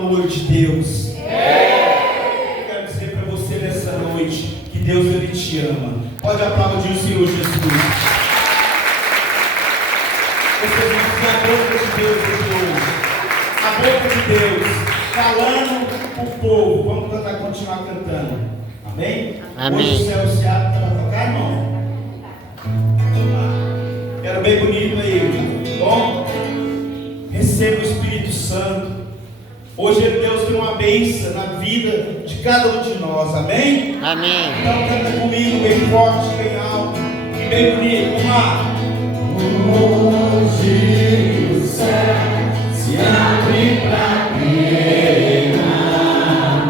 Amor de Deus. Eu quero dizer para você nessa noite que Deus, Ele te ama. Pode aplaudir o Senhor Jesus. Você vive a boca de Deus hoje. A boca de Deus falando para o povo. Vamos cantar, continuar cantando. Amém? Amém. Hoje o céu se abre para tocar, irmão. Vamos lá. Quero bem bonito aí. Bom? Receba o Espírito Santo. Hoje Deus tem uma bênção na vida de cada um de nós, amém? Amém. Então canta comigo bem forte, bem alto e bem bonito, vamos lá. Hoje o céu se abre para quem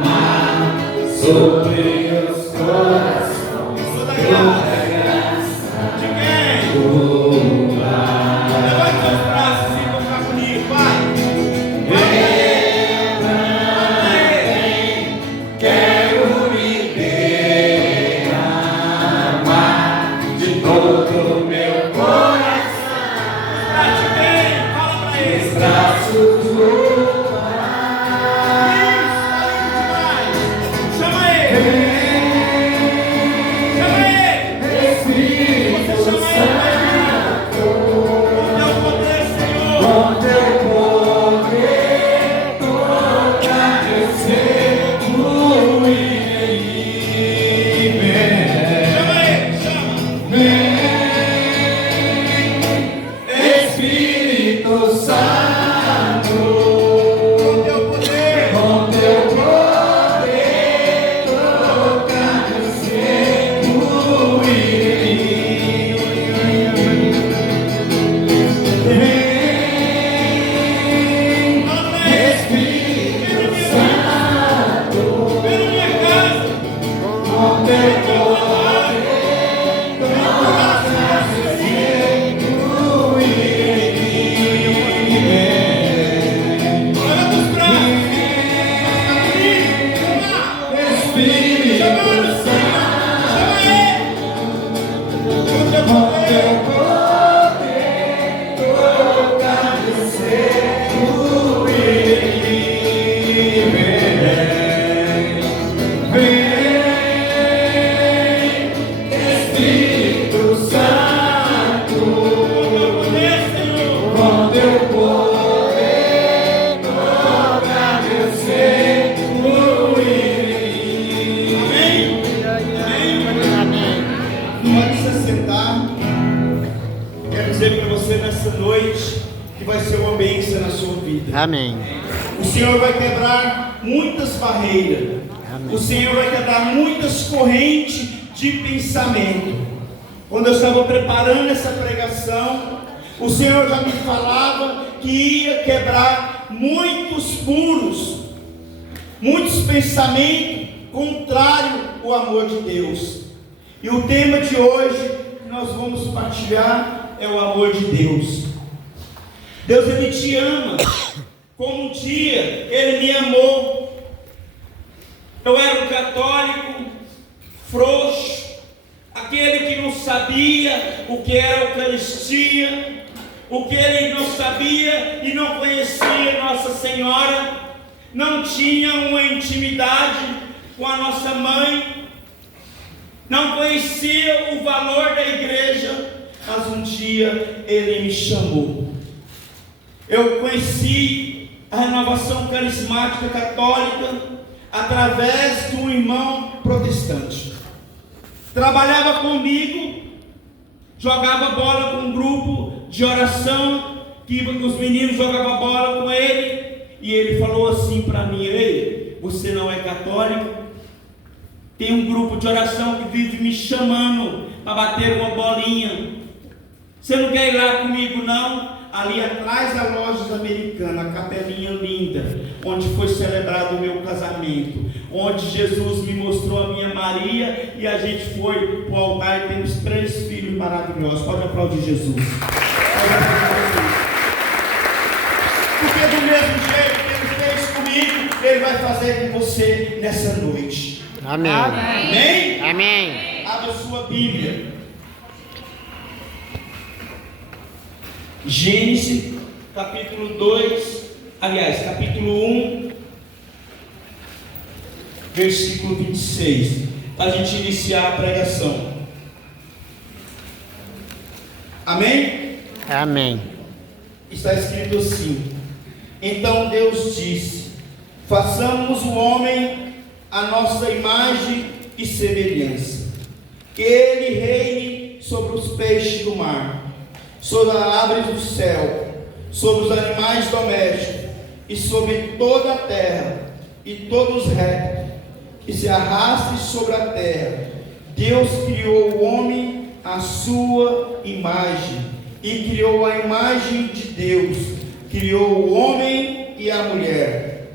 ama sobre os corações. Sou da graça de quem? Levante seus braços e vou ficar bonito, vai. Amém. O Senhor vai quebrar muitas barreiras. Amém. O Senhor vai quebrar muitas correntes de pensamento. Quando eu estava preparando essa pregação, o Senhor já me falava que ia quebrar muitos muros, muitos pensamentos contrários ao amor de Deus. E o tema de hoje que nós vamos partilhar é o amor de Deus. Deus, Ele te ama. Como um dia Ele me amou. Eu era um católico frouxo, aquele que não sabia o que era a Eucaristia, o que ele não sabia e não conhecia Nossa Senhora, não tinha uma intimidade com a nossa mãe, não conhecia o valor da igreja, mas um dia Ele me chamou. Eu conheci a renovação carismática católica através de um irmão protestante. Trabalhava comigo, jogava bola com um grupo de oração, que os meninos jogavam bola com ele, e ele falou assim para mim: ei, você não é católico? Tem um grupo de oração que vive me chamando para bater uma bolinha. Você não quer ir lá comigo não? Ali atrás da loja americana, a capelinha linda, onde foi celebrado o meu casamento, onde Jesus me mostrou a minha Maria, e a gente foi para o altar e temos 3 filhos maravilhosos. Pode aplaudir Jesus. Porque do mesmo jeito que Ele fez comigo, Ele vai fazer com você nessa noite. Amém. Amém? Amém. Abra sua Bíblia. Gênesis, capítulo 2, aliás, capítulo 1, versículo 26, para a gente iniciar a pregação. Amém? Amém. Está escrito assim: então Deus disse: façamos o homem à nossa imagem e semelhança, que ele reine sobre os peixes do mar, sobre as aves do céu, sobre os animais domésticos e sobre toda a terra e todos os répteis que se arrastem sobre a terra. Deus criou o homem à sua imagem, e criou a imagem de Deus, criou o homem e a mulher.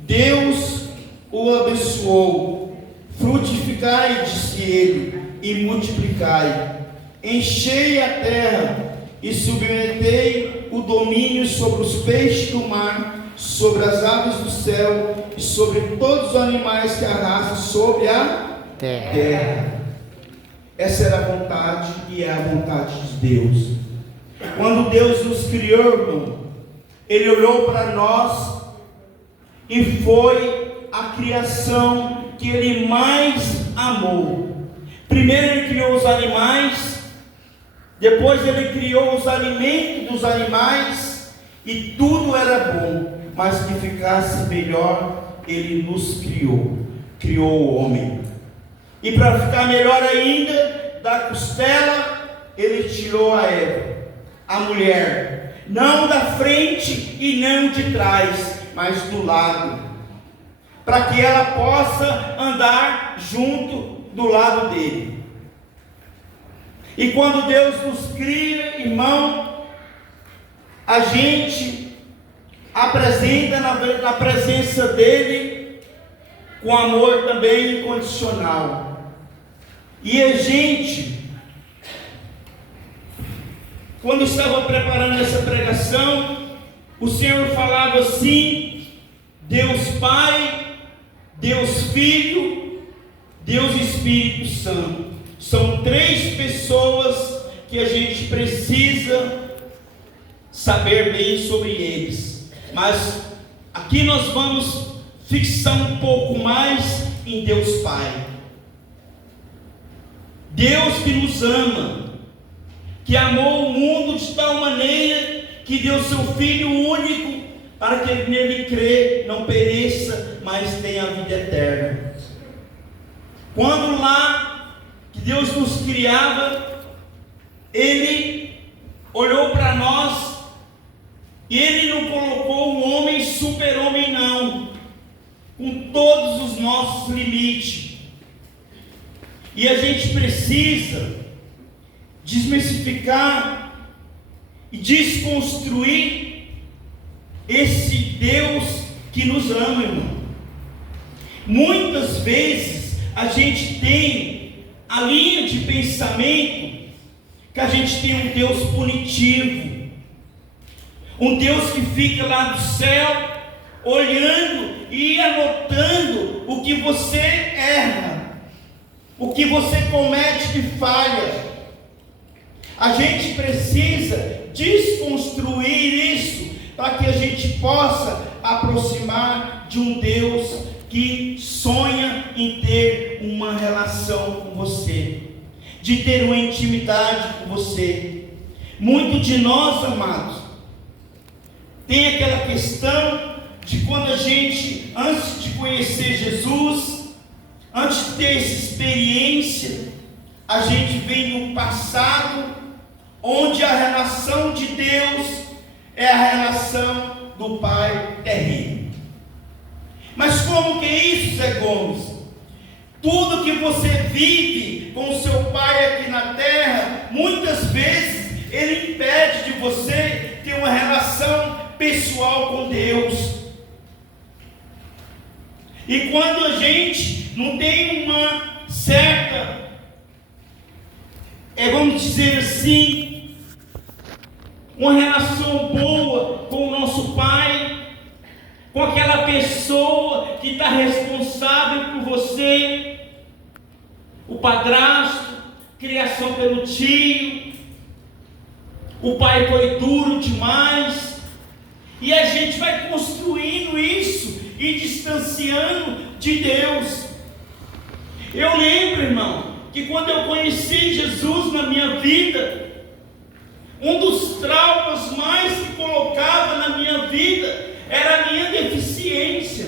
Deus o abençoou: frutificai, disse ele, e multiplicai, enchei a terra e submetei o domínio sobre os peixes do mar, sobre as aves do céu e sobre todos os animais que arrastam sobre a terra. Essa era a vontade e é a vontade de Deus. Quando Deus nos criou, irmão, Ele olhou para nós e foi a criação que Ele mais amou. Primeiro Ele criou os animais, depois Ele criou os alimentos dos animais, e tudo era bom, mas que ficasse melhor, Ele nos criou o homem. E para ficar melhor ainda, da costela, Ele tirou a Eva, a mulher, não da frente e não de trás, mas do lado, para que ela possa andar junto do lado dele. E quando Deus nos cria, irmão, a gente apresenta na presença dele com amor também incondicional. E a gente, quando estava preparando essa pregação, o Senhor falava assim: Deus Pai, Deus Filho, Deus Espírito Santo. São três pessoas que a gente precisa saber bem sobre eles. Mas aqui nós vamos fixar um pouco mais em Deus Pai. Deus que nos ama, que amou o mundo de tal maneira que deu seu Filho único, para que nele crê, não pereça, mas tenha a vida eterna. Quando lá que Deus nos criava, Ele olhou para nós, e Ele não colocou um homem super-homem não, com todos os nossos limites. E a gente precisa desmistificar e desconstruir esse Deus que nos ama, irmão. Muitas vezes a gente tem a linha de pensamento que a gente tem um Deus punitivo, um Deus que fica lá do céu olhando e anotando o que você erra, o que você comete de falha. A gente precisa desconstruir isso para que a gente possa aproximar de um Deus que sonha em ter uma relação com você, de ter uma intimidade com você. Muito de nós, amados, tem aquela questão de quando a gente, antes de conhecer Jesus, antes de ter essa experiência, a gente vem no passado, onde a relação de Deus é a relação do Pai terreno. Mas como que é isso, Zé Gomes? Tudo que você vive com o seu Pai aqui na terra, muitas vezes Ele impede de você ter uma relação pessoal com Deus. E quando a gente não tem uma certa, vamos dizer assim, uma relação boa com o nosso Pai, com aquela pessoa que está responsável por você, o padrasto, criação pelo tio, o pai foi duro demais, e a gente vai construindo isso, e distanciando de Deus. Eu lembro, irmão, que quando eu conheci Jesus na minha vida, um dos traumas mais que colocava na minha vida era a minha deficiência.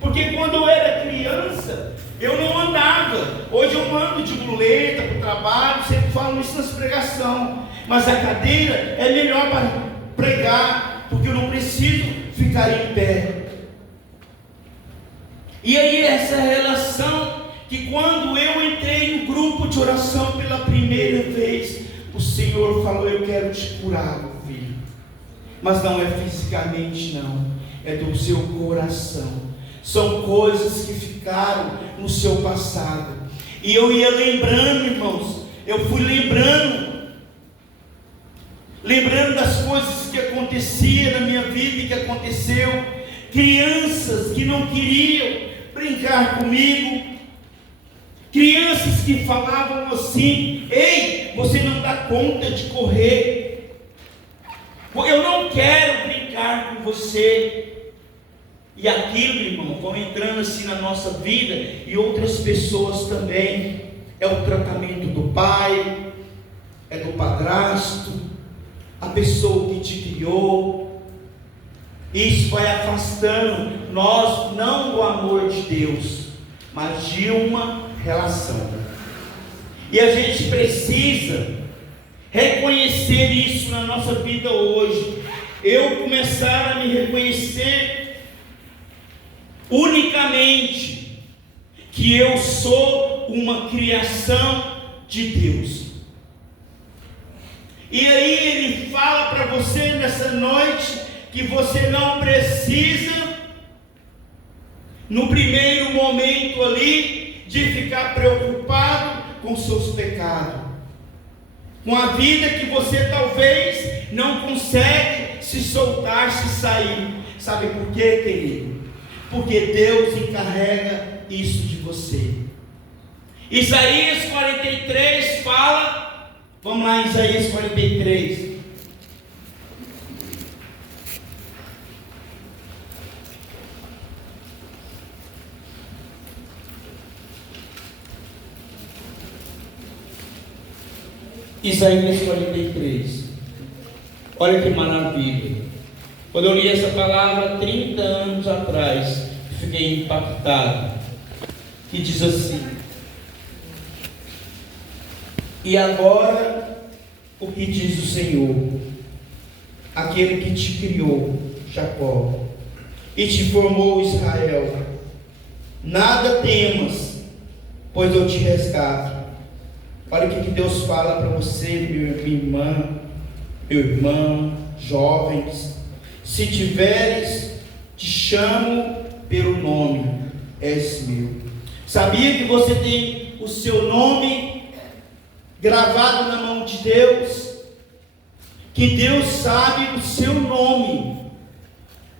Porque quando eu era criança, eu não andava. Hoje eu ando de muleta para o trabalho, sempre falo isso nas pregações. Mas a cadeira é melhor para pregar, porque eu não preciso ficar em pé. E aí essa relação, que quando eu entrei no grupo de oração pela primeira vez, o Senhor falou: eu quero te curar, meu filho. Mas não é fisicamente não, é do seu coração. São coisas que ficaram no seu passado. E eu ia lembrando, irmãos, eu fui lembrando das coisas que aconteciam na minha vida e que aconteceu. Crianças que não queriam brincar comigo, crianças que falavam assim: ei, você não dá conta de correr, eu não quero brincar com você. E aquilo, irmão, vão entrando assim na nossa vida, e outras pessoas também. É o tratamento do pai, é do padrasto, a pessoa que te criou. Isso vai afastando nós, não do amor de Deus, mas de uma relação. E a gente precisa reconhecer isso na nossa vida hoje. Eu começar a me reconhecer unicamente que eu sou uma criação de Deus. E aí ele fala para você nessa noite que você não precisa, no primeiro momento ali, de ficar preocupado com seus pecados, com a vida que você talvez não consegue se soltar, se sair. Sabe por quê, querido? Porque Deus encarrega isso de você. Isaías 43 fala, vamos lá, Isaías 43. Isaías 43. Olha que maravilha. Quando eu li essa palavra 30 anos atrás, fiquei impactado. Que diz assim: e agora, o que diz o Senhor, aquele que te criou, Jacó, e te formou, Israel: nada temas, pois eu te resgato. Olha o que Deus fala para você, minha irmã, meu irmão, jovens: se tiveres, te chamo pelo nome, és meu. Sabia que você tem o seu nome gravado na mão de Deus? Que Deus sabe o seu nome.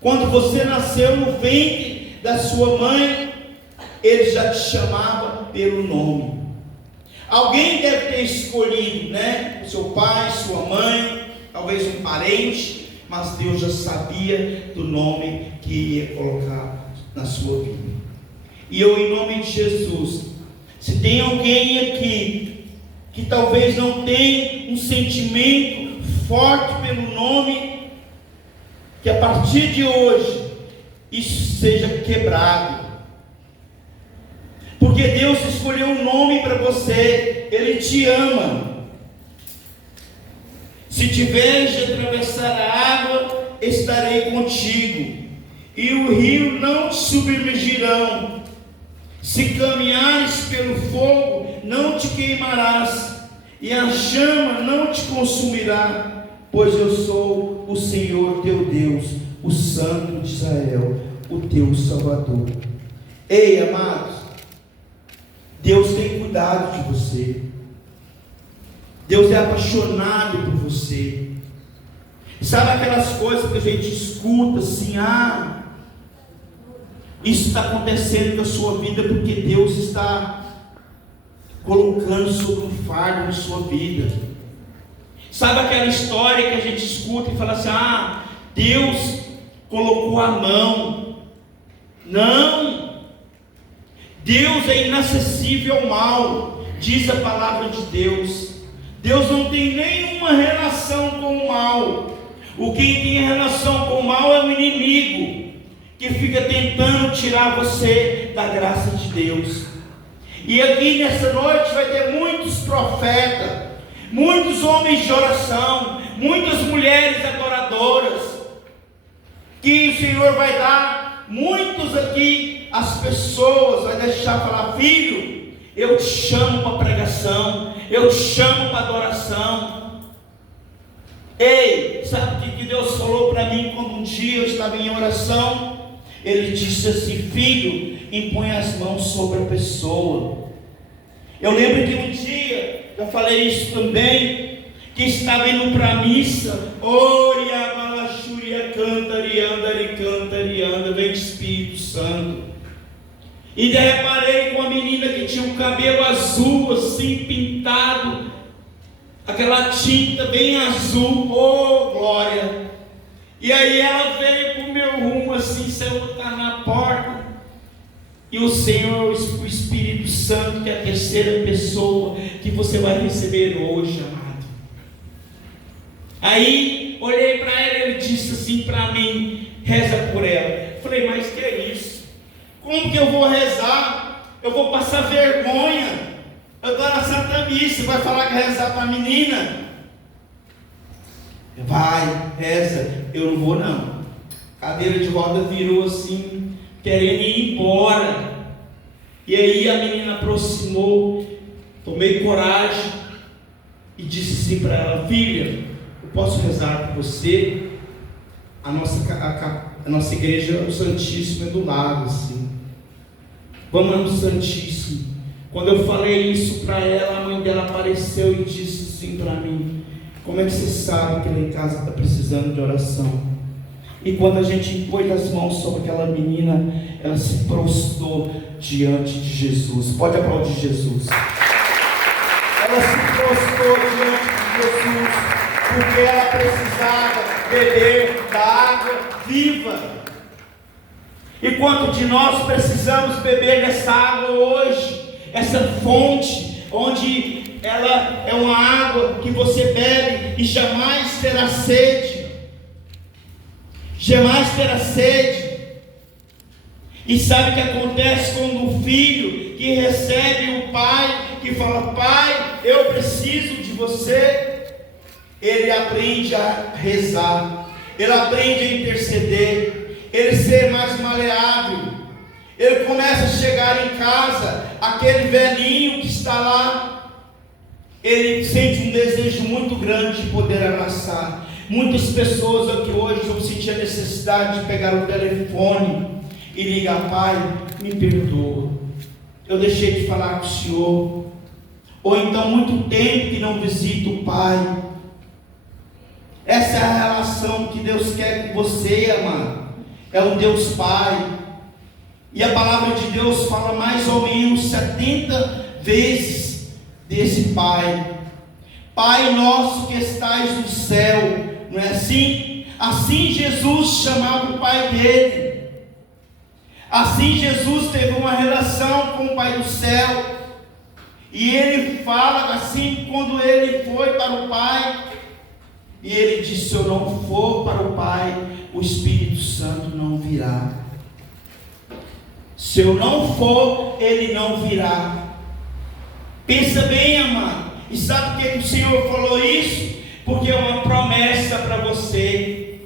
Quando você nasceu no ventre da sua mãe, Ele já te chamava pelo nome. Alguém deve ter escolhido, né? Seu pai, sua mãe, talvez um parente, mas Deus já sabia do nome que ia colocar na sua vida. E eu, em nome de Jesus, se tem alguém aqui que talvez não tenha um sentimento forte pelo nome, que a partir de hoje isso seja quebrado. Porque Deus escolheu um nome para você, Ele te ama. Se tiveres de atravessar a água, estarei contigo, e o rio não te submergirão. Se caminhares pelo fogo, não te queimarás, e a chama não te consumirá, pois eu sou o Senhor teu Deus, o Santo de Israel, o teu Salvador. Ei, amados, Deus tem cuidado de você. Deus é apaixonado por você. Sabe aquelas coisas que a gente escuta assim: isso está acontecendo na sua vida porque Deus está colocando sobre um fardo na sua vida. Sabe aquela história que a gente escuta e fala assim: Deus colocou a mão Não. Deus é inacessível ao mal, diz a palavra de Deus. Deus não tem nenhuma relação com o mal. O que tem relação com o mal é o inimigo, que fica tentando tirar você da graça de Deus. E aqui nessa noite vai ter muitos profetas, muitos homens de oração, muitas mulheres adoradoras, que o Senhor vai dar, muitos aqui, as pessoas vai deixar falar: filho, eu te chamo para pregação, eu te chamo para adoração. Ei, sabe o que Deus falou para mim quando um dia eu estava em oração? Ele disse assim: filho, impõe as mãos sobre a pessoa. Eu lembro que um dia, eu falei isso também, que estava indo para a missa, Oria, Malachuria, Cantarianda, vem de Espírito Santo. E daí reparei com uma menina que tinha um cabelo azul, assim, pintado, aquela tinta bem azul, oh glória! E aí ela veio para o meu rumo, assim, saiu botar na porta. E o Senhor, o Espírito Santo, que é a terceira pessoa que você vai receber hoje, amado. Aí, olhei para ela e ele disse assim para mim: reza por ela. Eu falei: mas que é isso? Como que eu vou rezar? Eu vou passar vergonha. Eu estou na Santa Missa, vai falar que rezar para a menina? Vai, reza. Eu não vou não. A cadeira de roda virou assim, querendo ir embora. E aí a menina aproximou, tomei coragem e disse assim para ela: filha, eu posso rezar por você? A nossa igreja, o Santíssimo, é do lado, assim. Vamos no Santíssimo. Quando eu falei isso para ela, a mãe dela apareceu e disse assim para mim: como é que você sabe que ela em casa está precisando de oração? E quando a gente impôs as mãos sobre aquela menina, ela se prostrou diante de Jesus. Pode aplaudir Jesus. Ela se prostrou diante de Jesus, porque ela precisava beber da água viva. E quanto de nós precisamos beber dessa água hoje? Essa fonte, onde ela é uma água que você bebe e jamais terá sede. Jamais terá sede. E sabe o que acontece quando o filho que recebe o pai, que fala: pai, eu preciso de você? Ele aprende a rezar, ele aprende a interceder, ele ser mais maleável. Ele começa a chegar em casa, aquele velhinho que está lá, ele sente um desejo muito grande de poder abraçar. Muitas pessoas aqui hoje vão sentir a necessidade de pegar o telefone e ligar: pai, me perdoa, eu deixei de falar com o senhor. Ou então, muito tempo que não visito o pai. Essa é a relação que Deus quer com você, amado. É um Deus Pai. E a palavra de Deus fala mais ou menos 70 vezes desse Pai. Pai nosso que estais no céu. Não é assim? Assim Jesus chamava o Pai dele. Assim Jesus teve uma relação com o Pai do céu. E ele fala assim quando ele foi para o Pai. E ele disse: se eu não for para o Pai, o Espírito Santo não virá. Se eu não for, ele não virá. Pensa bem, amado. E sabe por que o Senhor falou isso? Porque é uma promessa para você.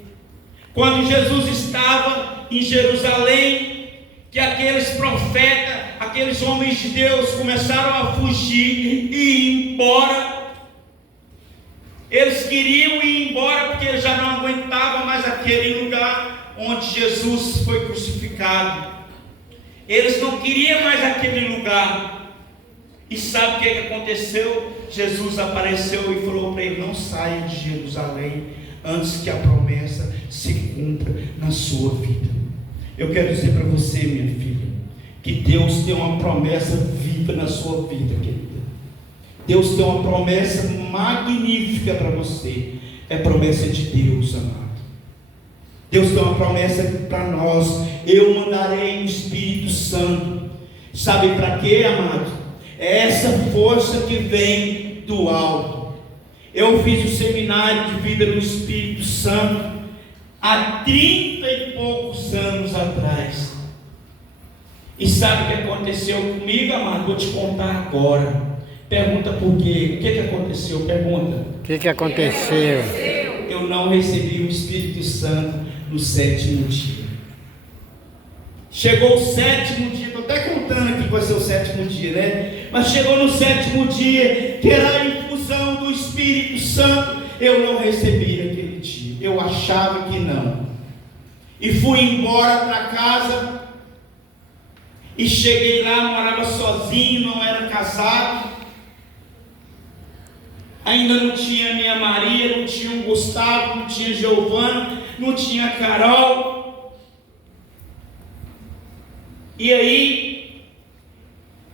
Quando Jesus estava em Jerusalém, que aqueles profetas, aqueles homens de Deus começaram a fugir e ir embora. Eles queriam ir embora porque eles já não aguentavam mais aquele lugar onde Jesus foi crucificado. Eles não queriam mais aquele lugar. E sabe o que aconteceu? Jesus apareceu e falou para ele: não saia de Jerusalém antes que a promessa se cumpra na sua vida. Eu quero dizer para você, minha filha, que Deus tem uma promessa viva na sua vida, querida. Deus tem uma promessa magnífica para você. É promessa de Deus, amado. Deus tem uma promessa para nós: eu mandarei o Espírito Santo. Sabe para quê, amado? É essa força que vem do alto. Eu fiz o seminário de vida do Espírito Santo há 30 e poucos anos atrás. E sabe o que aconteceu comigo, amado? Vou te contar agora. Pergunta por quê? O que aconteceu? Pergunta. O que aconteceu? Eu não recebi o Espírito Santo no 7º dia. Chegou o 7º dia, estou até contando aqui que vai ser o 7º dia, né? Mas chegou no 7º dia, que era a infusão do Espírito Santo, eu não recebi naquele dia. Eu achava que não. E fui embora para casa, e cheguei lá, morava sozinho, não era casado. Ainda não tinha a minha Maria, não tinha o Gustavo, não tinha Giovana, não tinha a Carol. E aí,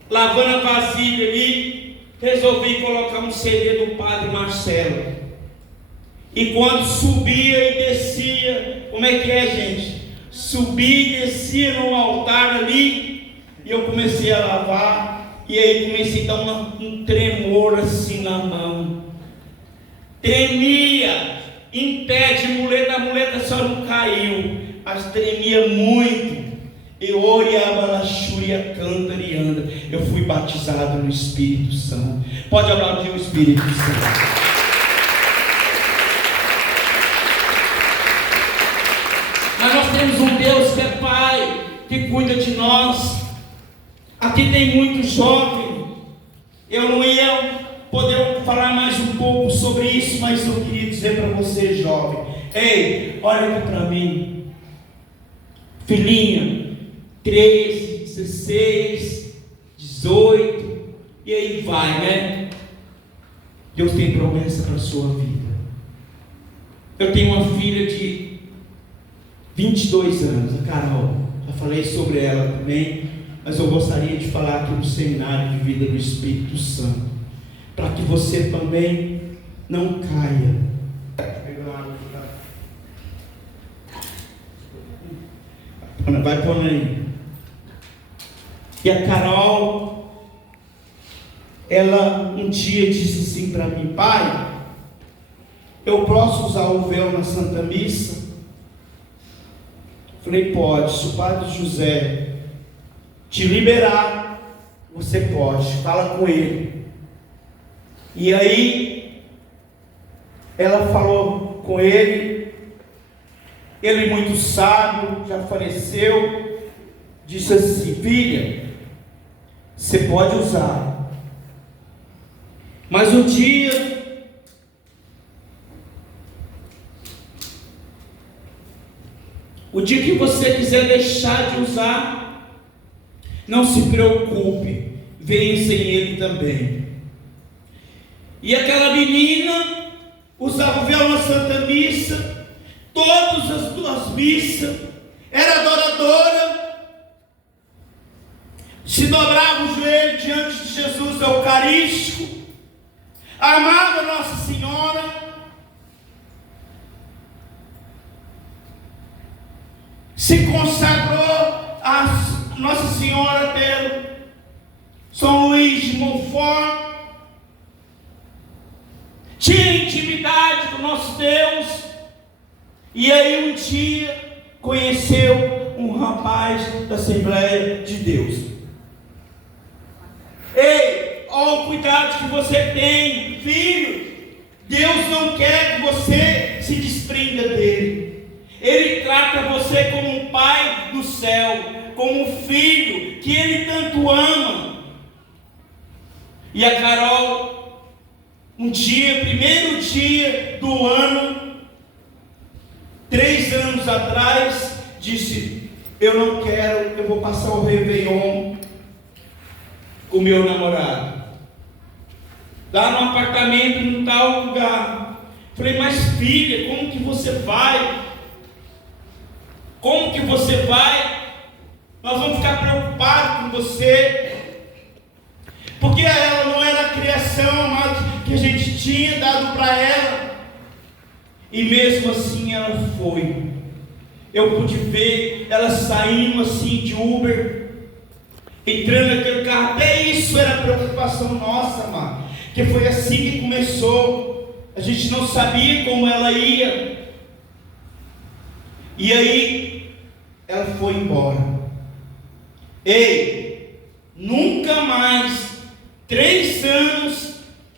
lavando a vasilha ali, resolvi colocar um CD do Padre Marcelo. E quando subia e descia, como é que é, gente? Subia e descia no altar ali, e eu comecei a lavar, e aí comecei a dar um tremor assim na mão. Tremia, em pé de muleta, a muleta só não caiu, mas tremia muito. Eu oriabalachúria cantarianda. Eu fui batizado no Espírito Santo. Pode aplaudir o Espírito Santo. Mas nós temos um Deus que é Pai, que cuida de nós. Aqui tem muito jovem. Eu não ia poder falar mais um pouco sobre isso, mas eu queria dizer para você, jovem: ei, olha aqui para mim, filhinha, 13, 16, 18, e aí vai, né? Deus tem promessa para a sua vida. Eu tenho uma filha de 22 anos, a Carol. Já falei sobre ela também, mas eu gostaria de falar aqui no seminário de vida do Espírito Santo, para que você também não caia. Vai pondo aí. E a Carol, ela um dia disse assim para mim: pai, eu posso usar o véu na Santa Missa? Falei: pode. Se o Padre José te liberar, você pode. Fala com ele. E aí ela falou com ele. Ele, muito sábio, já faleceu, disse assim: filha, você pode usar, mas um dia que você quiser deixar de usar, não se preocupe, venha sem ele também. E aquela menina usava o véu na Santa Missa, todas as duas missas, era adoradora, se dobrava o joelho diante de Jesus Eucarístico, amava Nossa Senhora, se consagrou a Nossa Senhora pelo São Luís de Montfort, tinha intimidade com nosso Deus. E aí um dia conheceu um rapaz da Assembleia de Deus. Ei, olha o cuidado que você tem, filho. Deus não quer que você se desprenda dele. Ele trata você como um pai do céu, como um filho que ele tanto ama. E a Carol, um dia, primeiro dia do ano, 3 anos atrás, disse: eu não quero, eu vou passar o Réveillon com o meu namorado, lá no apartamento, em tal lugar. Falei: mas filha, como que você vai? Como que você vai? Nós vamos ficar preocupados com você, porque ela não era a criação, amado, que a gente tinha dado para ela. E mesmo assim ela foi. Eu pude ver ela saindo assim de Uber, entrando naquele carro. Até isso era preocupação nossa, amado. Que foi assim que começou. A gente não sabia como ela ia. E aí ela foi embora. Ei, nunca mais, 3 anos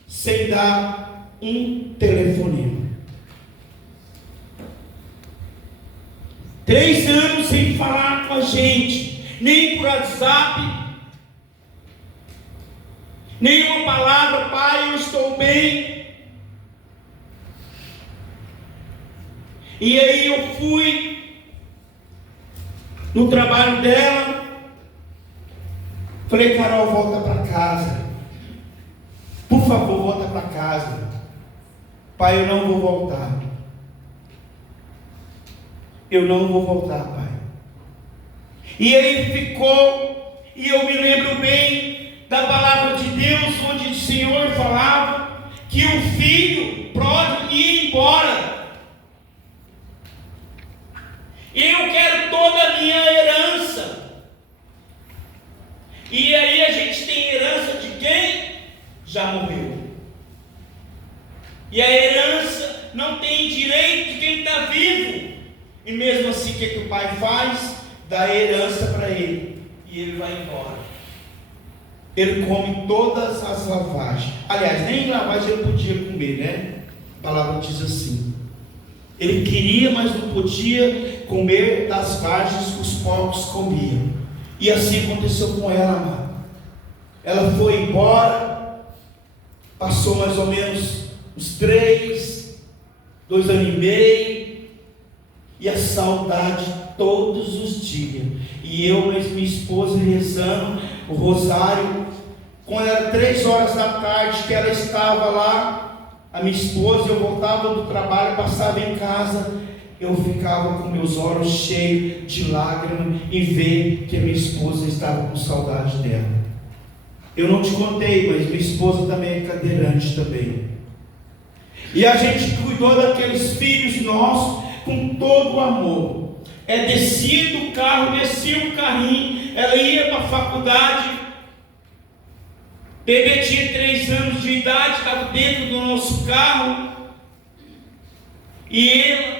sem dar um telefonema. 3 anos sem falar com a gente, nem por WhatsApp, nenhuma palavra, pai, eu estou bem. E aí eu fui no trabalho dela, falei, Carol, volta para casa, por favor, volta para casa. Pai, eu não vou voltar. Eu não vou voltar, pai. E aí ficou, e eu me lembro bem da palavra de Deus, onde o Senhor falava que o filho pródigo ia embora. Eu quero toda a minha herança. E aí a gente tem herança de quem já morreu. E a herança não tem direito de quem está vivo. E mesmo assim, o que o pai faz? Dá a herança para ele. E ele vai embora. Ele come todas as lavagens. Aliás, nem lavagem ele podia comer, né? A palavra diz assim. Ele queria, mas não podia comer das vagens que os porcos comiam. E assim aconteceu com ela, amado. Ela foi embora. Passou mais ou menos uns 2 anos e meio. E a saudade todos os dias. E eu, mas minha esposa rezando o rosário. Quando era 3 horas da tarde que ela estava lá, a minha esposa, eu voltava do trabalho, passava em casa, eu ficava com meus olhos cheios de lágrimas em ver que a minha esposa estava com saudade dela. Eu não te contei, mas minha esposa também é cadeirante também. E a gente cuidou daqueles filhos nossos com todo o amor. Descia do carro, descia o carrinho, ela ia para a faculdade. Bebê tinha 3 anos de idade, estava dentro do nosso carro. E ela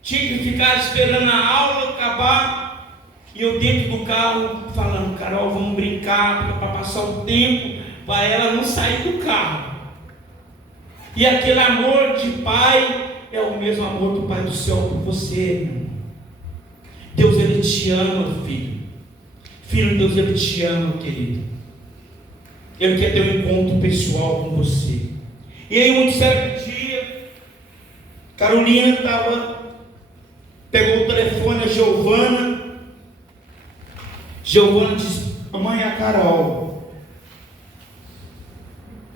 tinha que ficar esperando a aula acabar. E eu dentro do carro falando, Carol, vamos brincar para passar o tempo, para ela não sair do carro. E aquele amor de pai é o mesmo amor do Pai do céu por você. Deus, Ele te ama, filho. Filho, Deus, Ele te ama, querido. Ele quer ter um encontro pessoal com você. E aí, um certo dia, Carolina pegou o telefone, a Giovana. Giovana disse, mamãe, é a Carol.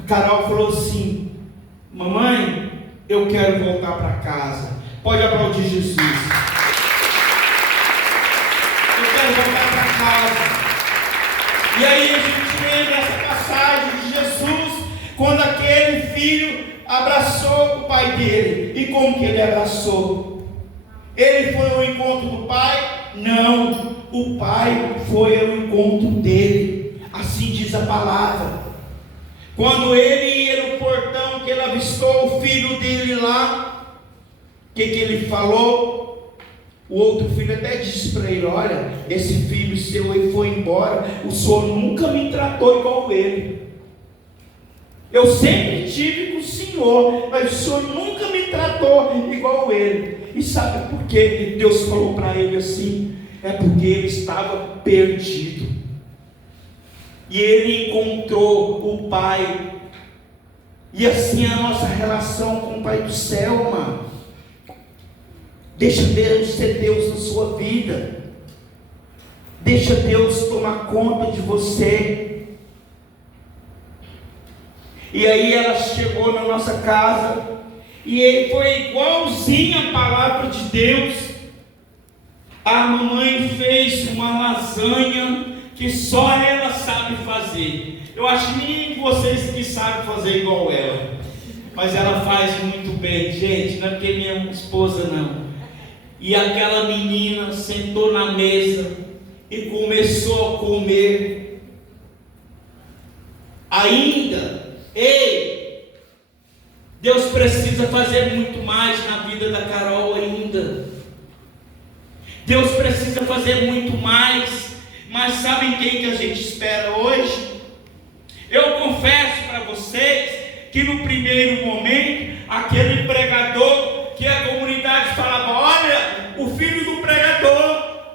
A Carol falou assim, mamãe, eu quero voltar para casa. Pode aplaudir Jesus. Eu quero voltar para casa. E aí a gente lembra essa passagem de Jesus, quando aquele filho abraçou o pai dele. E como que ele abraçou? Ele foi ao encontro do pai? Não, o pai foi ao encontro dele. Assim diz a palavra. Quando ele ia no portão, que ele avistou o filho dele lá, o que ele falou? O outro filho até disse para ele, olha, esse filho seu aí foi embora, o senhor nunca me tratou igual ele. Eu sempre estive com o senhor, mas o senhor nunca me tratou igual ele. E sabe por que Deus falou para ele assim? É porque ele estava perdido. E ele encontrou o Pai. E assim é a nossa relação com o Pai do céu, mano. Deixa Deus ser Deus na sua vida. Deixa Deus tomar conta de você. E aí ela chegou na nossa casa. E ele foi igualzinho a palavra de Deus. A mamãe fez uma lasanha que só ela sabe fazer. Eu acho que nem vocês que sabem fazer igual ela. Mas ela faz muito bem, gente. Não é porque minha esposa não. E aquela menina sentou na mesa e começou a comer. Ainda, ei, Deus precisa fazer muito mais na vida da Carol ainda. Deus precisa fazer muito mais. Mas sabem quem que a gente espera hoje? Eu confesso para vocês que no primeiro momento, aquele pregador que a comunidade falava: olha, o filho do pregador,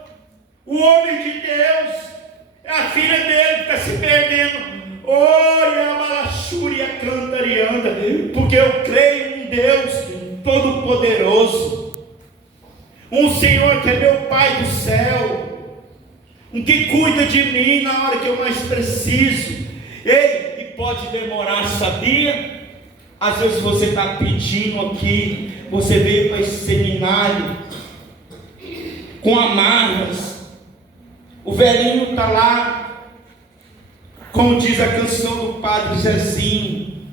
o homem de Deus, é a filha dele que está se perdendo. Olha, a malachúria cantarianda, porque eu creio em Deus Todo-Poderoso, um Senhor que é meu Pai do céu, um que cuida de mim na hora que eu mais preciso. Ei, e pode demorar, sabia? Às vezes você está pedindo aqui, você veio para esse seminário com amarras, o velhinho está lá, como diz a canção do Padre Zezinho,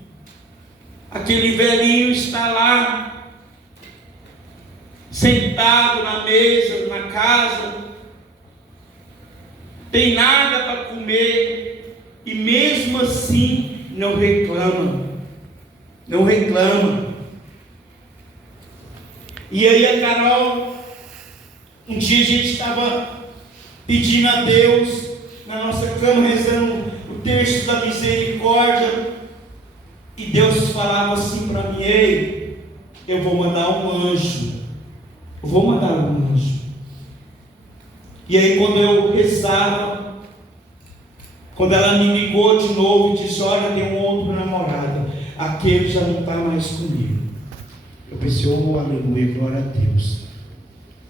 aquele velhinho está lá, sentado na mesa, na casa, tem nada para comer, e mesmo assim não reclama, não reclama. E aí a Carol, um dia a gente estava pedindo a Deus, na nossa cama, rezando o texto da misericórdia, e Deus falava assim para mim: ei, eu vou mandar um anjo, eu vou mandar um anjo. E aí quando eu rezava, quando ela me ligou de novo e disse: olha, tem um outro namorado, aquele já não está mais comigo. Eu pensei: oh, aleluia, glória a Deus.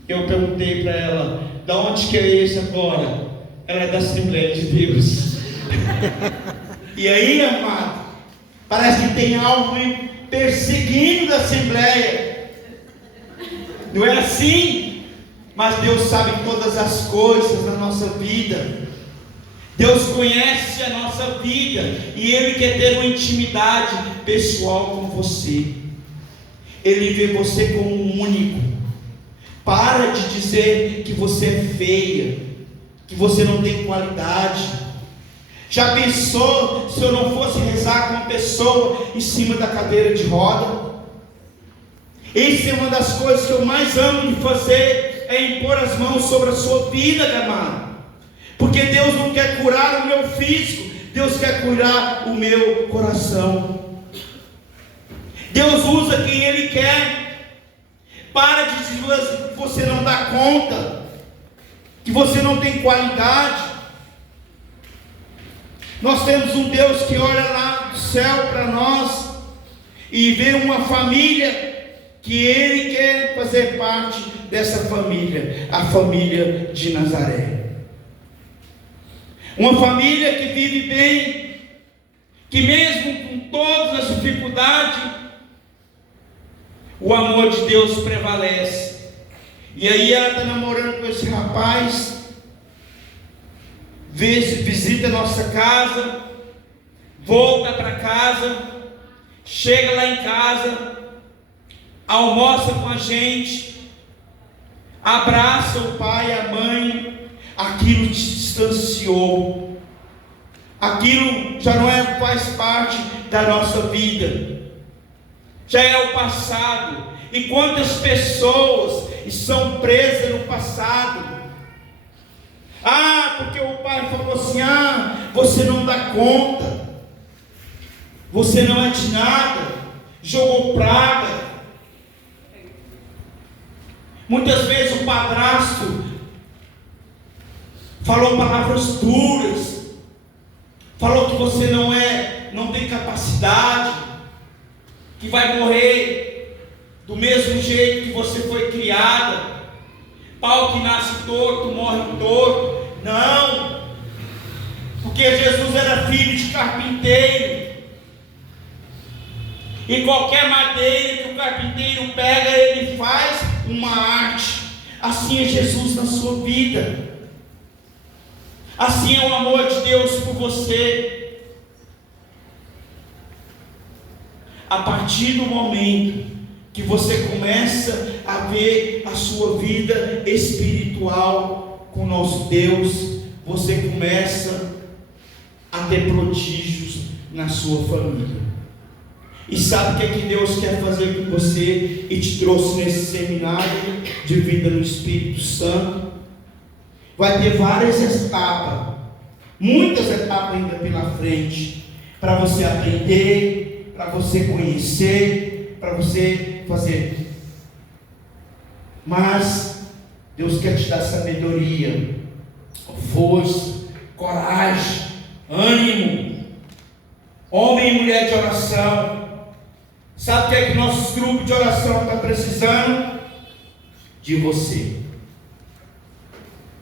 Eu perguntei para ela: da onde que é esse agora? Ela é da Assembleia de Deus. E aí, amado, parece que tem algo me perseguindo da Assembleia. Não é assim? Mas Deus sabe todas as coisas na nossa vida. Deus conhece a nossa vida e Ele quer ter uma intimidade pessoal com você. Ele vê você como um único. Para de dizer que você é feia, que você não tem qualidade. Já pensou se eu não fosse rezar com uma pessoa em cima da cadeira de roda? Essa é uma das coisas que eu mais amo de fazer, é impor as mãos sobre a sua vida, meu amado. Porque Deus não quer curar o meu físico, Deus quer curar o meu coração. Deus usa quem Ele quer. Para de dizer que você não dá conta, que você não tem qualidade. Nós temos um Deus que olha lá do céu para nós e vê uma família que Ele quer fazer parte dessa família, a família de Nazaré. Uma família que vive bem, que mesmo com todas as dificuldades, o amor de Deus prevalece. E aí ela está namorando com esse rapaz, visita a nossa casa, volta para casa, chega lá em casa, almoça com a gente, abraça o pai e a mãe. Aquilo te distanciou, aquilo já não faz parte da nossa vida, já é o passado. E quantas pessoas estão presas no passado? Porque o pai falou assim: você não dá conta, você não é de nada, jogou praga. Muitas vezes o padrasto falou palavras duras, falou que você não tem capacidade, que vai morrer do mesmo jeito que você foi criada. Pau que nasce torto, morre torto. Não, porque Jesus era filho de carpinteiro, e qualquer madeira que o carpinteiro pega, ele faz uma arte. Assim é Jesus na sua vida, assim é o amor de Deus por você. A partir do momento que você começa a ver a sua vida espiritual com o nosso Deus, você começa a ter prodígios na sua família. E sabe o que é que Deus quer fazer com você e te trouxe nesse seminário de vida no Espírito Santo? Vai ter várias etapas, muitas etapas ainda pela frente, para você aprender, para você conhecer, para você fazer. Mas Deus quer te dar sabedoria, força, coragem, ânimo, homem e mulher de oração. Sabe o que é que nossos grupos de oração estão precisando? De você,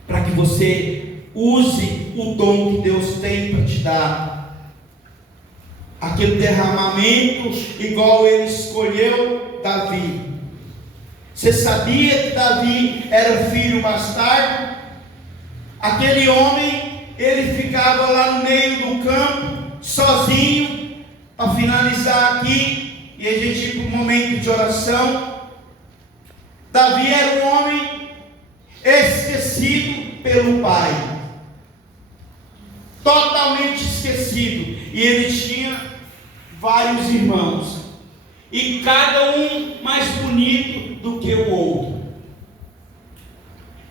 para que você use o dom que Deus tem para te dar, aquele derramamento igual Ele escolheu Davi. Você sabia que Davi era filho bastardo? Aquele homem, ele ficava lá no meio do campo, sozinho. Para finalizar aqui, e a gente ir para um momento de oração. Davi era um homem esquecido pelo pai, totalmente esquecido, e ele tinha vários irmãos, e cada um mais bonito do que o outro,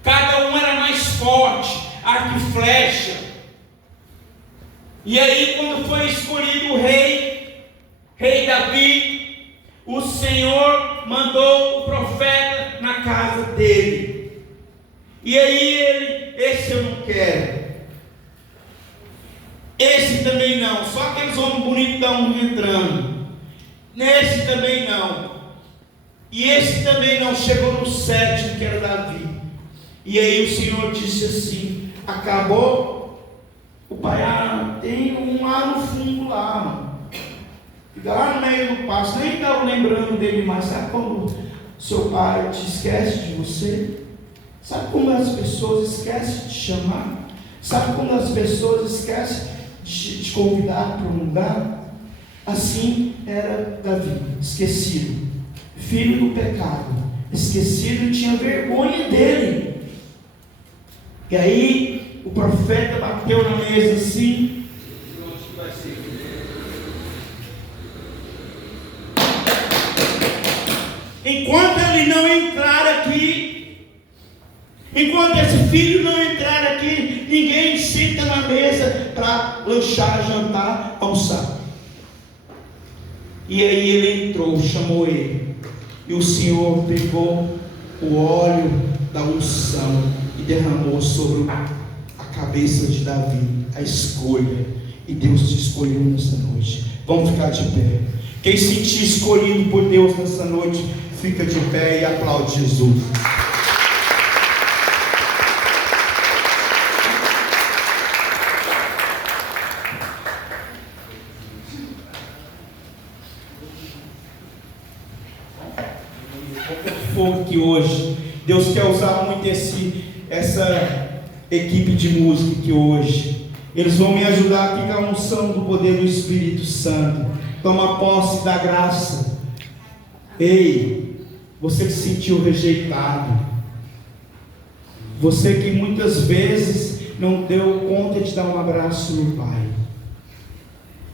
cada um era mais forte, arco e flecha. E aí, quando foi escolhido o rei Davi, o Senhor mandou o profeta na casa dele. E aí ele: esse eu não quero, esse também não, só aqueles homens bonitão entrando, nesse também não, e esse também não. Chegou no sétimo, que era Davi. E aí o Senhor disse assim: acabou? O pai: tem um lá no fundo lá, mano. Fica lá no meio do pasto, nem estava lembrando dele mais. Sabe quando seu pai te esquece de você? Sabe como as pessoas esquecem de te chamar? Sabe como as pessoas esquecem de te convidar para um lugar? Assim era Davi, esquecido, filho do pecado, esquecido, e tinha vergonha dele. E aí o profeta bateu na mesa assim: enquanto ele não entrar aqui, enquanto esse filho não entrar aqui, ninguém senta na mesa para lanchar, jantar, almoçar. E aí ele entrou, chamou ele, e o Senhor pegou o óleo da unção e derramou sobre a cabeça de Davi, a escolha. E Deus te escolheu nessa noite. Vamos ficar de pé. Quem se sentir escolhido por Deus nessa noite, fica de pé e aplaude Jesus. Fogo que hoje Deus quer usar muito essa equipe de música que hoje eles vão me ajudar aqui com a unção do poder do Espírito Santo. Toma posse da graça. Ei, você que se sentiu rejeitado, você que muitas vezes não deu conta de dar um abraço no pai,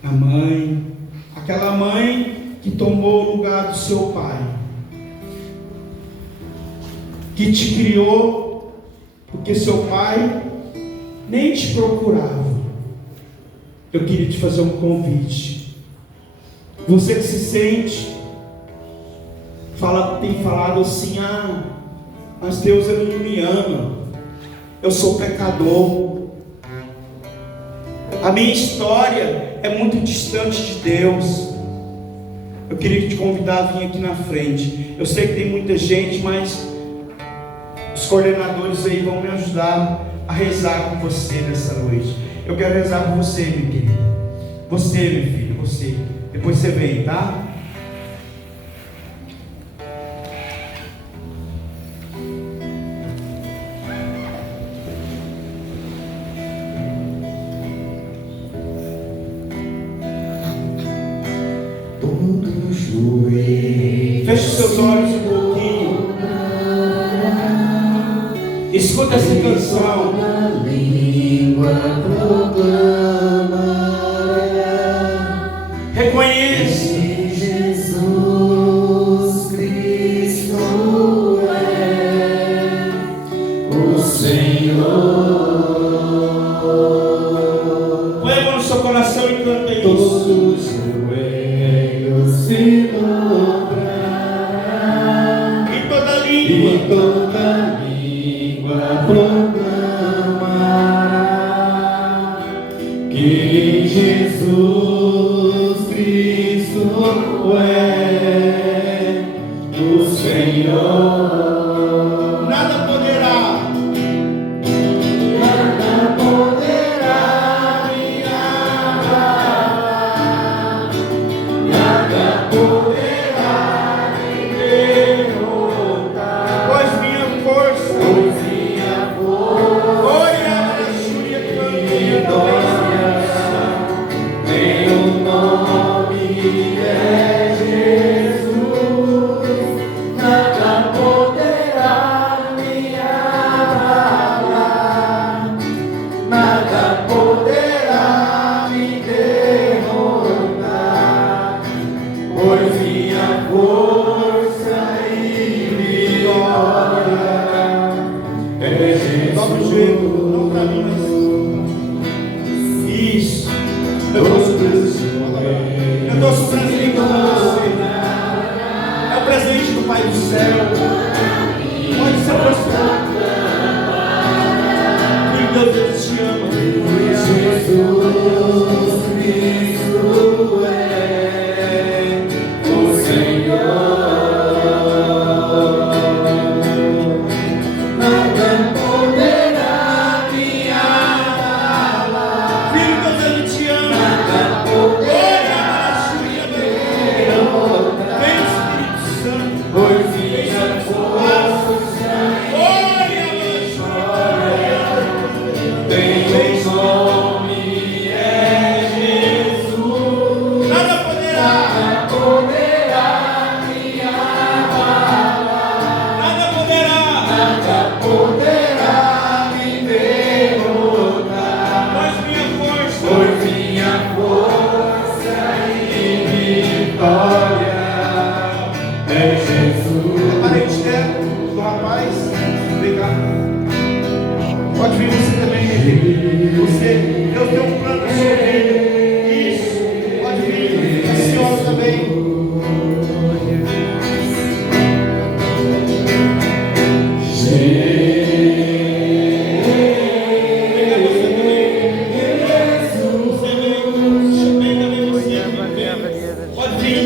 a mãe, aquela mãe que tomou o lugar do seu pai, que te criou, porque seu pai nem te procurava. Eu queria te fazer um convite. Você que se sente, tem falado assim: mas Deus, ele não me ama, eu sou pecador, a minha história é muito distante de Deus. Eu queria te convidar a vir aqui na frente. Eu sei que tem muita gente, mas os coordenadores aí vão me ajudar a rezar com você nessa noite. Eu quero rezar com você, meu querido. Você, meu filho, você. Depois você vem, tá? Todo joelho Feche seus olhos um pouquinho. Escuta essa canção. Reconheça. Jesus Cristo é o Senhor. Põe a mão no seu coração e canta isso. Todos os joelhos se dobrarão E toda e língua toda língua proclamará que Jesus Cristo é o Senhor. nada poderá. Nada poderá me abalar, nada poderá me derrotar, Pois minha força. pois minha força Olha a Chúria tem o nome é Jesus. Nada poderá me abalar, nada poderá me derrotar, pois minha força e vitória é Dobra o Jesus. joelho, não para mim, mas. Isso. Eu trouxe um presente para você. É o presente do Pai do céu. Pode se aproximar. Filho de Deus, Deus te ama. Jesus Cristo é o Senhor. Nada poderá me abalar, Filho de Deus, Ele te ama. nada poderá Olha a me derrotar, Vem, Espírito Santo. pois minha força Olha tem o nome é Jesus. nada poderá. Nada poderá me abalar, Nada poderá. nada poderá me derrotar, Pois minha força. pois minha força e vitória é Jesus. Parente dela, do rapaz, vem cá. Pode vir você também, você, Deus tem um plano na sua vida. Isso, pode vir, a senhora também. Venha você também. Você vem também, você vem. Pode vir.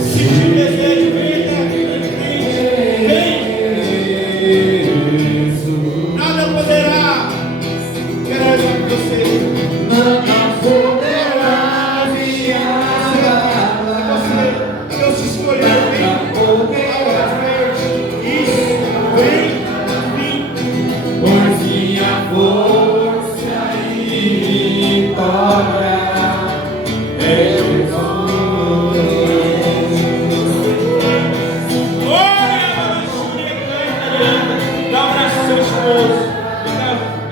Se te desejo, vem. Nada poderá. Quero rezar com você. Nada poderá me abalar, Deus te escolheu, vem. Agora verde. Isso, vem. pois minha força e vitória é Jesus. Olha, Júlia, canta, dá um abraço ao seu esposo.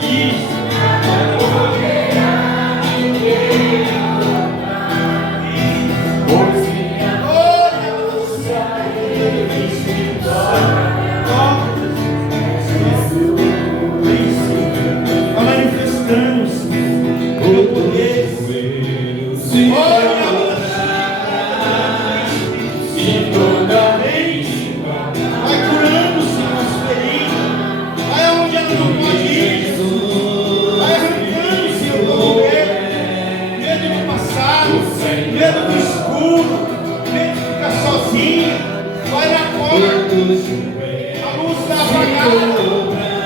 Isso. Pois minha Olha, você. Está manifestando-se o meu poder. se Olha, e toda língua vai curando-se nas feridas. Vai aonde ela não pode ir. Vai arrancando-se todo medo. Medo do passado, medo do escuro, medo de ficar sozinha. Vai na porta, a luz está apagada.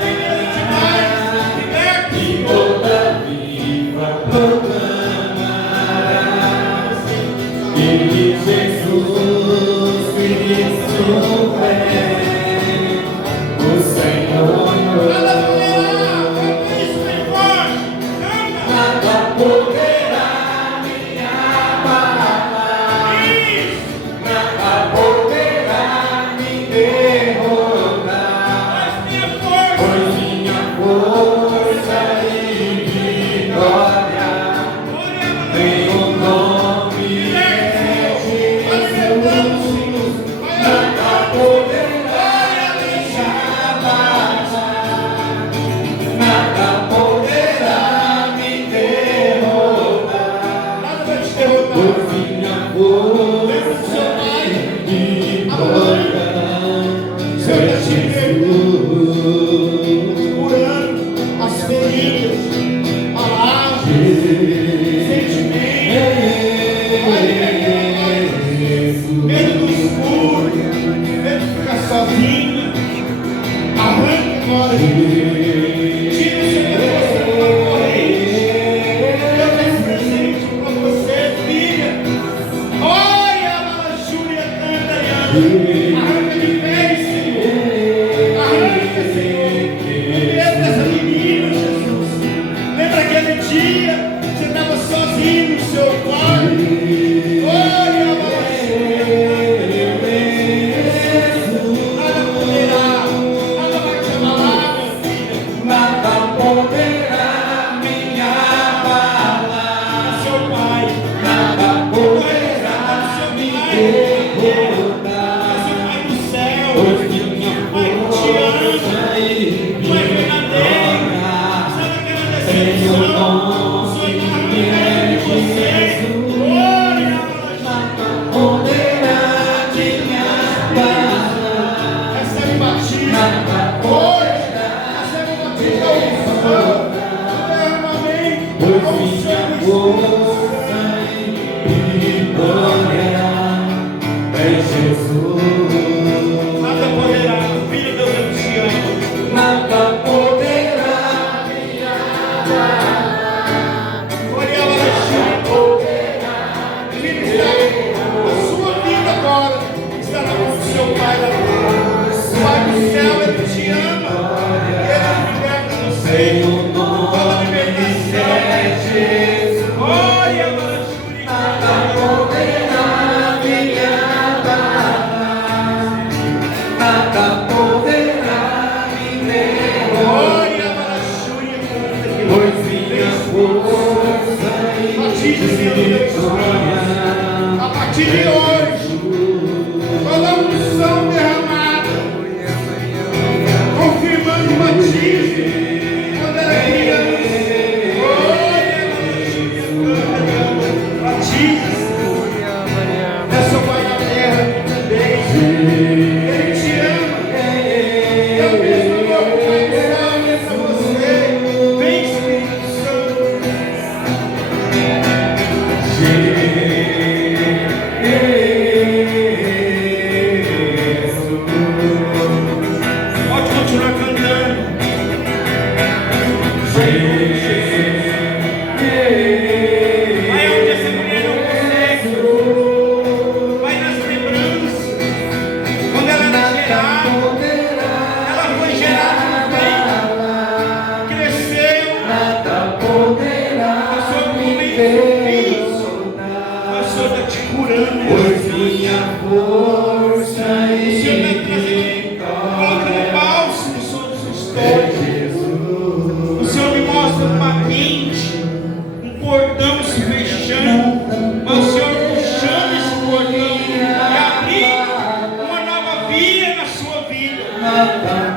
Tem medo demais, liberta-se. toda viva proclamará que Jesus Cristo é o Senhor. Nada poderá, canta isso bem forte. Canta. Nada poderá me abalar, Isso. nada poderá vitória, tem o nome de Jesus, nada poderá me abalar, nada poderá me derrotar, por minha força e glória, Senhor Jesus, curando as feridas, palavras, sentimentos, medo do escuro, medo de ficar sozinha. Arranca agora, tira o seu coração da corrente. Deus é presente para você, filha. Olha a Júlia cantando. Arranca de vez, Senhor. Arranca, Senhor. O medo dessa menina, Jesus. Lembra aquele dia que você estava sozinho no seu quarto? Olha a nada poderá, nada vai te abalar, minha filha. nada poderá me abalar, Seu pai, nada poderá me derrotar, seu pai do céu, pois minha pai que te força ama, e pai verdadeiro. glória, Sabe aquela tem o decepção? nome de Jesus, Olha, nada poderá me abalar, recebe batismo. nada Hoje, recebe batismo da unção, do derramamento, pois da minha unção do Espírito. força e glória é Jesus. Nada poderá, filho, Deus eu te amo. Nada poderá me Olha a filho, a sua vida agora está na mão do seu pai da terra. O Pai do céu, ele te ama, ele liberta você. tem o Toda nome libertação. de Jesus. Olha a Nada poderá me abalar, nada poderá me derrotar, Olha a Marachúria, pois minha força e glória. a partir de hoje, toda a unção derramada, confirmando o batismo, quando era criança. Olha a Marachúria, batismo, é seu pai na terra também. Ele te ama, é o mesmo amor que o Pai do céu é para você. Vem, Espírito Santo. Pode continuar cantando. Vai onde essa mulher não consegue. Vai nas lembranças. Quando ela era gerada, ela foi gerada no ventre, cresceu, passou por momentos difíceis. Mas o Senhor está te curando. Pois minha força O Senhor e está trazendo, colocando bálsamo sobre sua história. O Senhor me mostra uma quente, um cordão se fechando, mas o Senhor puxando esse cordão e abrindo uma nova via na sua vida.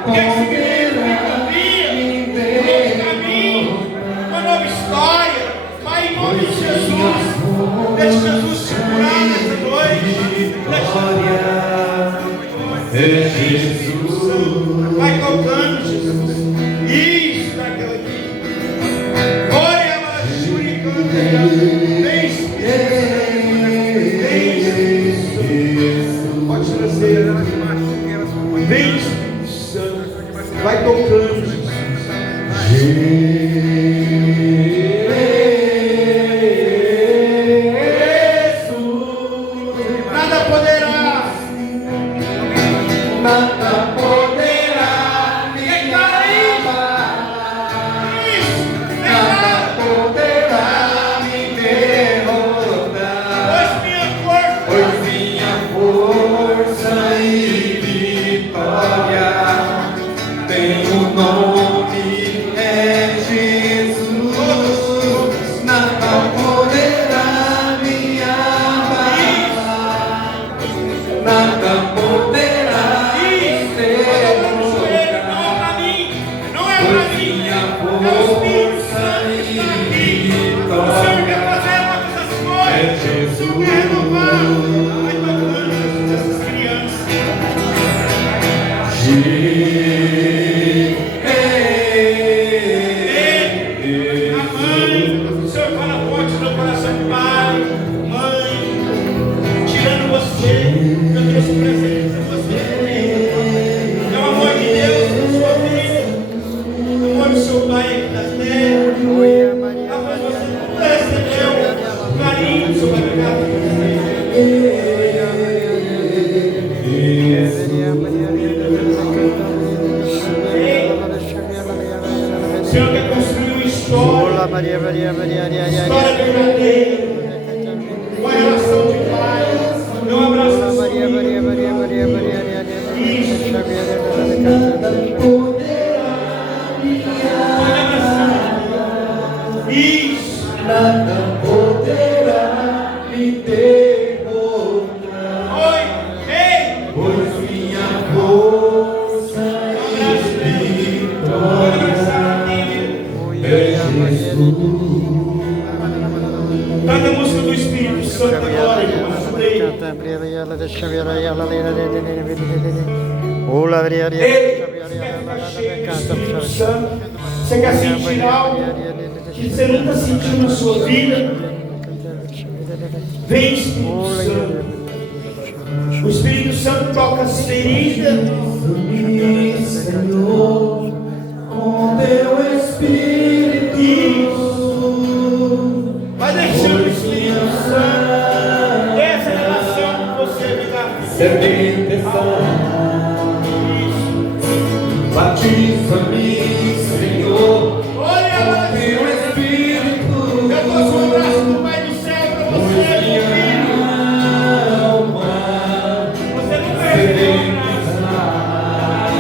O que é que significa uma nova via? Um novo caminho, uma nova história. Pai, em nome de Jesus, deixe Jesus te curar nessa noite. Jesus. Vai tocando, Jesus. Isso, daquela aqui. Olha a Marachúria e canta. Vem, Espírito. Pode trazer. Vem, Espírito Santo. Vai tocando, Jesus. Nada poderá. Nada História verdadeira. Uma relação de paz. Dê um abraço na sua vida. Isso. Pode abraçar. Isso. Nada poderá me derrotar. Oi. Ei. Pois minha força e vitória é Jesus. Canta a música do Espírito Santo agora, irmãos. Você quer sentir algo que você nunca sentiu na sua vida? Vem, Espírito Santo. O Espírito Santo toca as feridas. Senhor, com teu Espírito. Vai deixando o Espírito Santo. Essa relação com você, me dá. Semente batiza-me, Senhor, Olha com lá, teu Espírito. eu posso um abraço do Pai do céu para você, meu filho. Alma Você não perdeu um abraço.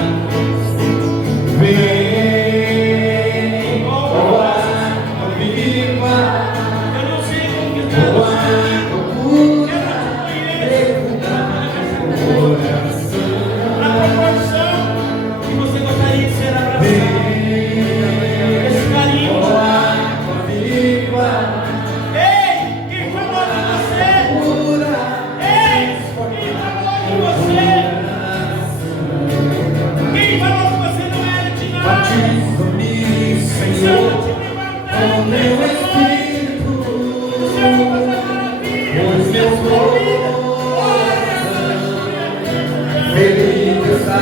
vem, ó água viva, Eu não sei como que está ó você. água pura, Na proporção que você gostaria de ser abraçado. Esse carinho. ó água viva, Ei, quem falou de você? pura. Ei, quem falou de você? Quem falou que você não era de nada? Batiza-me, Senhor, com teu Espírito, pois meu coração feliz está.